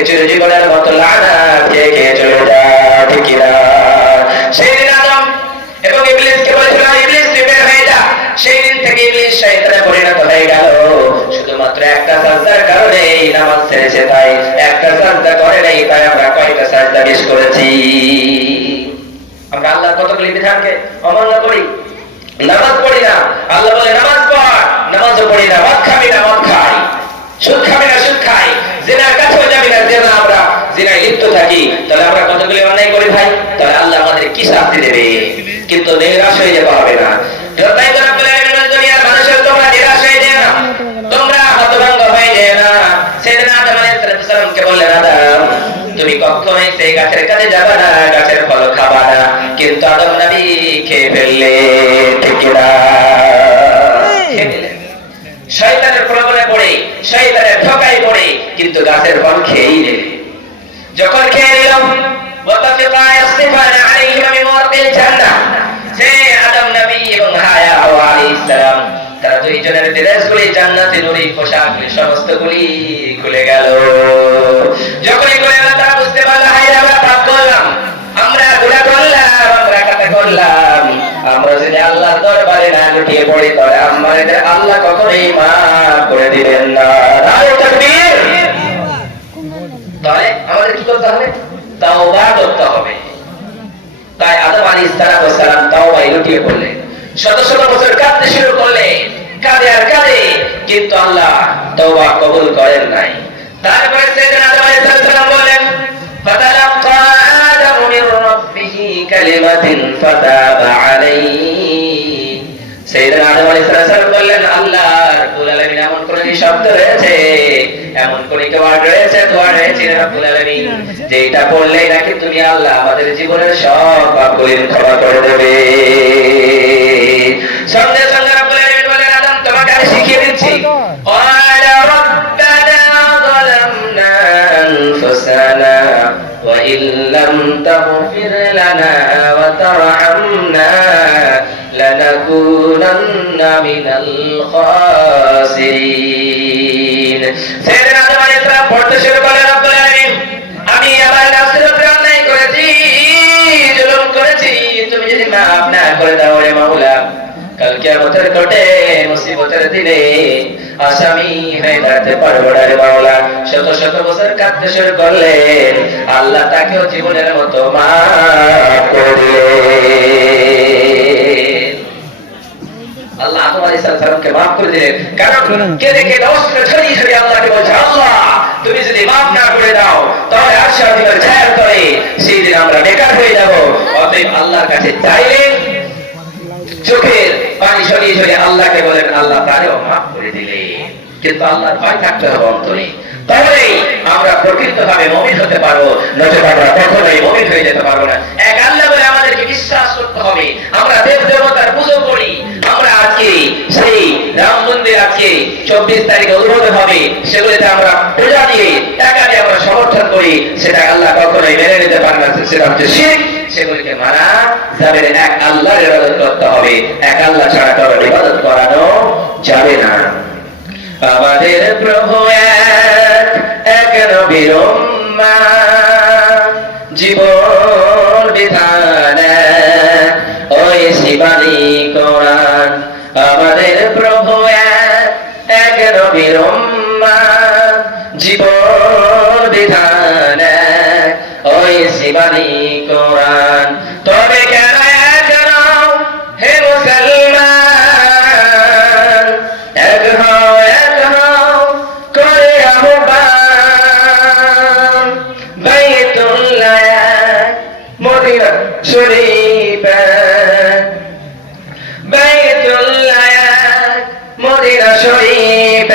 খেচুড়ি জীবনের মতো লানাত খেয়ে চলে যায়, ঠিক কিনা? সেই দিন আদম এবং ইবলিসকে বলেছিল, ইবলিস তুই বের হয়ে যা। সেই দিন থেকে ইবলিস শয়তানে পরিণত হয়ে গেল। শুধুমাত্র একটা সাজদার কারণে নামাজ ছেড়েছে, তাই একটা সাজদা করে নাই, তাই আমরা কয়টা সাজদা মিস করেছি। আমরা আল্লাহর কতগুলি বিধানকে অমান্য করি, নামাজ পড়ি না। আল্লাহ বলে নামাজ পড়, নামাজও পড়ি না। মদ খাবি না, মদ খাই। সুদ খাবি না, সুদ খাই। জিনার কাছেও যাবি না, জিনা আমরা জিনায় লিপ্ত থাকি। তাহলে আমরা কতগুলি অন্যায় করি ভাই, তাহলে আল্লাহ আমাদের কি শাস্তি দেবে? কিন্তু নিরাশ হয়ে যেতে হবে না। তাই তো রব্বুল আলামিন দুনিয়ার মানুষের তোমরা নিরাশ হয়ে যেও না, তোমরা হতভম্ব হয়ে যেও না। সেদিন আদম আলাইহিস সালামকে বললেন, আদম তুমি কখনোই সেই গাছের কাছে যাবে না, গাছের ফল খাবা না। কিন্তু আদম নবী খেয়ে ফেললেন, ঠিক কিনা? খেয়ে ফেললেন শয়তানের প্রলোভনে পড়ে, শয়তানের ধোঁকায় পড়ে, কিন্তু গাছের ফল খেয়েই নিলেন। যখন খেয়ে নিল, ওয়াতাফিকা ইয়াসিফান আলাইহিমা মিন ওয়ারকিল জান্নাহ, সে আদম নবী এবং হাওয়া আলাইহিস সালাম তারা দুইজনের ড্রেসগুলি জান্নাতে নূরি পোশাক সমস্তগুলি খুলে গেল। যখনই খুলে গেল তারা বুঝতে পারল, হায় আমরা পাপ করলাম, আমরা গুনাহ করলাম, আমরা কাটা করলাম। আমরা যদি আল্লাহর দরবারে না লুটিয়ে পড়ি তাহলে আমাদের আল্লাহ কখনোই মাফ করে দিবেন না। নারে তাকবীর। তাহলে আমাদের কি করতে হবে? তাওবা করতে হবে। তাই আদম আলাইহিস সালাম তাওবায় লুটিয়ে পড়লেন, শত শত বছর কাঁদতে শুরু করলেন, কাঁদে আর কাঁদে, কিন্তু আল্লাহ তাওবা কবুল করেন নাই। তারপরে সাইয়েদনা আদম আলাইহিস সালাম বলেন, ফাতালাক্কা আদামু মির রাব্বিহি কালিমাতিন ফাতাবা আলাইহি। সাইয়েদনা আদম আলাইহিস সালাম বললেন, আল্লাহ রাব্বুল আলামিন এমন কোন শব্দ রয়েছে, এমন কোন ওয়ার্ড রয়েছে, দোয়া রয়েছে রাব্বুল আলামিন, যেটা পড়লেই নাকি তুমি আল্লাহ আমাদের জীবনের সব পাপগুলি ক্ষমা করে দেবে। সঙ্গে সঙ্গে রাব্বুল আলামিন বলেন, আদম তোমাকে আমি শিখিয়ে দিচ্ছি। ক্বালা রাব্বানা যালামনা আনফুসানা ওয়া ইল্লাম তাগফির লানা ওয়া তারহামনা লানাকুনান্না মিনাল খাসিরিন। সাইয়েদনা আদম আলাইহিস সালাম পড়তে শুরু করলেন, রব্বুল আলামিন আমি আমার নফসের উপর অন্যায় করেছি, জুলুম করেছি, তুমি যদি মাফ না করে দাও রে মাওলা, কাল কিয়ামতের কোর্টে মুসিবতের দিনে আসামি হয়ে দাঁড়াতে পারবো না রে মাওলা। শত শত বছর কাঁদতে শুরু করলেন, আল্লাহ তাকেও জীবনের মতো মাফ করে দিলেন। আল্লাহ আদম আলাইহিস সালামকে মাফ করে দিলেন, কারণ কেঁদে কেঁদে অস্ত্র ছড়িয়ে ছড়িয়ে আল্লাহকে বলছে, আল্লাহ তুমি যদি মাফ না করে দাও তাহলে আরশের অধিকার ছায়ার তলে সেই দিন আমরা বেকার হয়ে যাব। অতএব আল্লাহর কাছে চাইলেন, চোখের পানি সরিয়ে সরিয়ে আল্লাহকে বলেন, আল্লাহ তারেও মাফ করে দিলেন। কিন্তু আল্লাহর ভয় থাকতে হবে অন্তরে, তাহলেই আমরা প্রকৃতভাবে মুমিন হতে পারবো, নচেত আমরা কখনোই মুমিন হয়ে যেতে পারবো না। এক আল্লাহ বলে আমাদেরকে বিশ্বাস করতে হবে। আমরা দেব দেবতার পুজো করি, আমরা আজকে সেই রাম মন্দির আজকে 24 তারিখে উদ্বোধন হবে, সেগুলিতে আমরা পূজা দিয়ে টাকা দিয়ে আমরা সমর্থন করি, সেটা আল্লাহ কখনোই মেনে নিতে পারে না, সেটা হচ্ছে শিরক। সেগুলিকে মানা যাবে না, এক আল্লাহর ইবাদত করতে হবে, এক আল্লাহ ছাড়া কারোর ইবাদত করানো যাবে না। আমাদের প্রভু এক নবীর উম্মাহ, জীবন বিধান ওই শিবানী কোরআন। আমাদের প্রভু এক নবীর উম্মাহ, জীবন বিধান ওই শিবানী কোরআন। তবে কেন কেন হে মুসলমান, এক হও করে আহ্বান, বাইতুল্লাহ মদিনা শরীফ, বাইতুল্লাহ মদিনা শরীফ,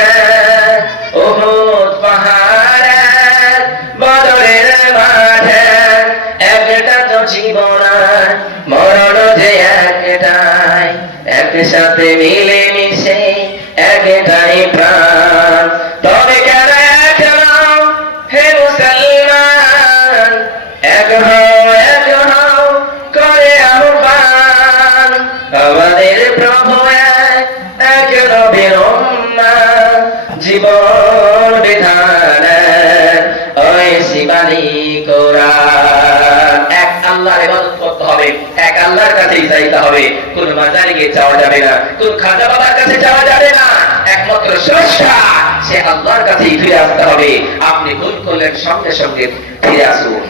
উহুদ পাহাড় বদরের মাঠে, একটা তো জীবন মরণ যে একটাই, একসাথে মিলে মিশে একটাই প্রাণ। তবে কেন হে মুসলমান, এক হও করে আহ্বান। আমাদের প্রভু এক নবীর উম্মাহ, জীবন বিধান ওই বাণী কোরআন। এক আল্লাহর ইবাদত করতে হবে, এক আল্লাহর কাছেই চাইতে হবে, কোন মাজারিকে চাওয়া যাবে না, কোন খাজা বাবার কাছে চাওয়া যাবে না, একমাত্র স্রষ্টা সে আল্লাহর কাছেই ফিরে আসতে হবে। আপনি ভুল করলেন সঙ্গে সঙ্গে ফিরে আসুন।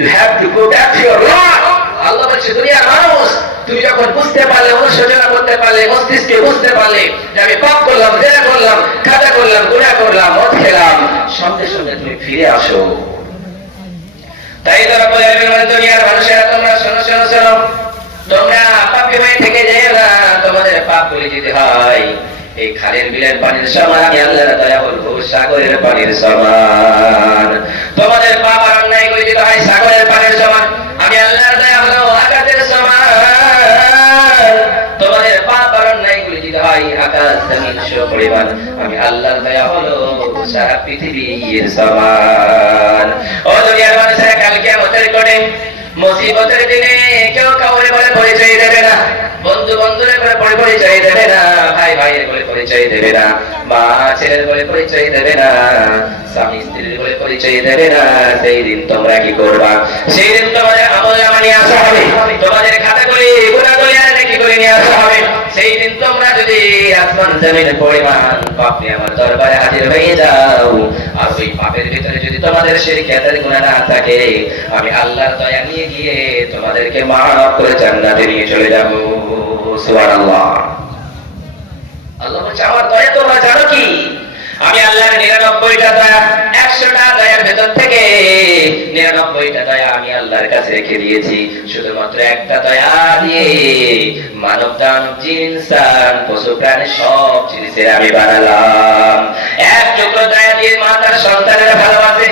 You have to go back to your Lord. আল্লাহ বলছে দুনিয়ার মানুষ, তুমি যখন বুঝতে পারলে, অনুশোচনা করতে পারলে, মস্তিষ্কে বুঝতে পারলে যে আমি পাপ করলাম, জেনা করলাম, খাজা করলাম, গুনাহ করলাম, মদ খেলাম, সঙ্গে সঙ্গে তুমি ফিরে আসো। তাই তো রব্বুল আলামিন বলেন, দুনিয়ার মানুষেরা তোমরা শোনো শোনো শোনো, তোমরা পাপী হয়ে থেকে যেও না, তোমাদের পাপগুলি যদি হয় এই খালের বিলের পানির সমান, আমি আল্লাহর দয়া করবো সাগরের পানির সমান। তোমাদের পাপ আর অন্যায়গুলি যদি হয় সাগরের পানির সমান, আমি আল্লাহর দয়া হলো আকাশের সমান। তোমাদের পাপ আর অন্যায়গুলি যদি হয় আকাশ জমিন পরিমাণ, আমি আল্লাহর দয়া হলো সারা পৃথিবীর সমান। ও দুনিয়ার মানুষেরা, কাল কিয়ামতের কোণে মুসিবতের দিনে কেউ কাউরে বলে পরিচয় দেবে না, বন্ধু বন্ধুরে বলে পরিচয় দেবে না, ভাই ভাইয়ের বলে পরিচয় দেবে না, মা ছেলের বলে পরিচয় দেবে না, স্বামী স্ত্রীর বলে পরিচয় দেবে না। সেই দিন তোমরা কি করবা? সেই দিন তোমাদের আমলনামা নিয়ে আসা হবে, তোমাদের খাতাগুলি গুনাহগুলি আর নেকি করে নিয়ে আসা হবে। সেই দিন তোমরা যদি আসমান জমিনের পরিমাণ পাপ নিয়ে আমার দরবারে হাজির হয়ে যাও, আর ওই পাপের ভিতরে যদি তোমাদের শিরকের গুনাহ না থাকে, আমি আল্লাহর দয়া নিয়ে গিয়ে তোমাদেরকে মাফ করে জান্নাতে নিয়ে চলে যাব। সুবহানাল্লাহ। আল্লাহ বলছে আমার দয়া তোমরা জানো কি? আমি আল্লাহর 99টা দয়া, 100টা দয়ার ভেতর থেকে 99টা দয়া আমি আল্লাহর কাছে রেখে দিয়েছি, শুধুমাত্র একটা দয়া দিয়ে মানব দানব জিন ইনসান পশু প্রাণী সব জিনিসের আমি বানালাম। এক টুকরো দয়া দিয়ে মা তার সন্তানের ভালোবাসে,